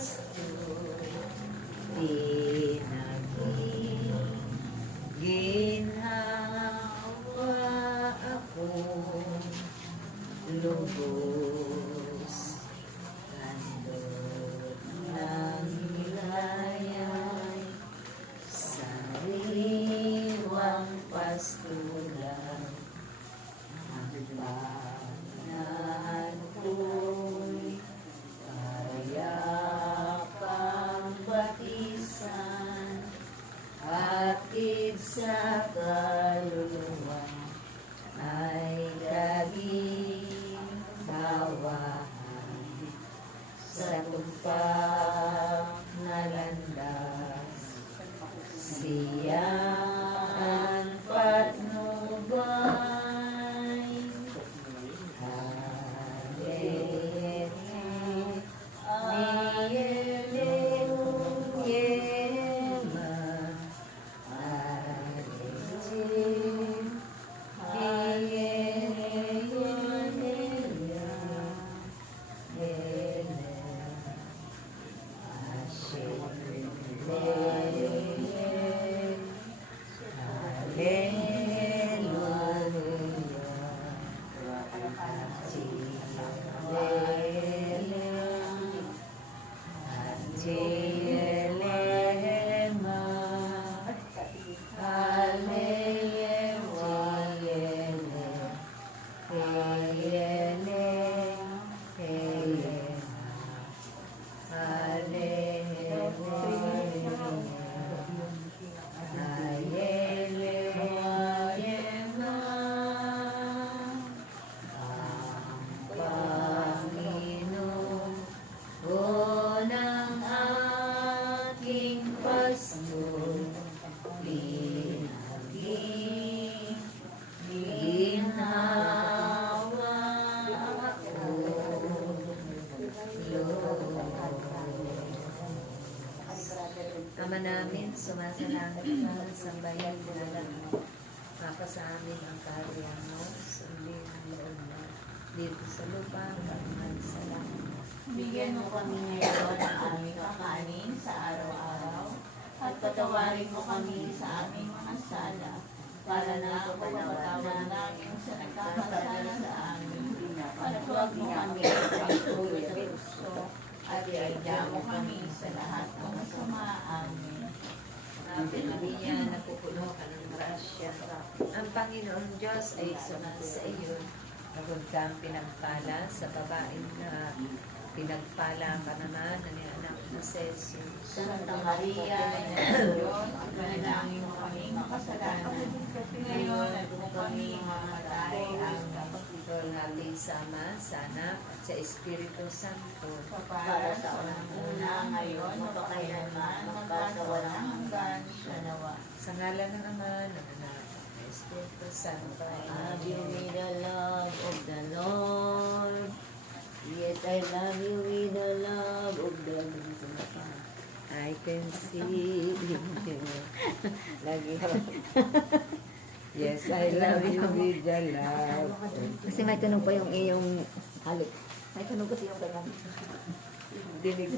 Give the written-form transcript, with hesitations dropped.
pastoy, di naging ginhawa ako, lubos kandot ng hilayay, sariwang pastulan, ang pagnahan ko'y payapang batisan, hatid sa kaluluwa ay laging bawahan sa tumpak na landas. Siyan patnubay, Ama namin, sumasalangit ka, sambahin mo na lang. Mapa sa amin ang kaharian mo, sundin ang loob mo. Dito sa lupa, pagmahal sa langit. Bigyan mo kami ngayon ng aming kakanin sa araw-araw at patawarin mo kami sa aming mga sala para na pagpapatawad namin sa nagkakasala sa amin. At huwag mo kami ipagtuloy sa gusto at iadya mo kami sa lahat ng masama. Amen. Ave Maria, napupuno ka ng grasya. Ang Panginoong Diyos ay sumasa iyo. Nagod kang pinagpala sa babaeng na pinagpala ka naman ng anak na si Jesus. Santa Maria, Ina ng Diyos, manalangin mo kami makasalanan. Ngayon at kung kami mamatay, ang Ikaw natin sama sa Anak at sa Espiritu Santo. para sa unang-una ngayon, mapakailanman, magpasawalang hanggan, siya nawa. Sa ngalan ng Ama, ng Anak, at ng Espiritu Santo. Love you with the love of the Lord. Yes, I love you with the love of the Lord. I can see you. Lagi ko. Yes, I love you with the love. Kasi may tunog pa yung iyong halik. May tunog kasi yung ganyan. Dinig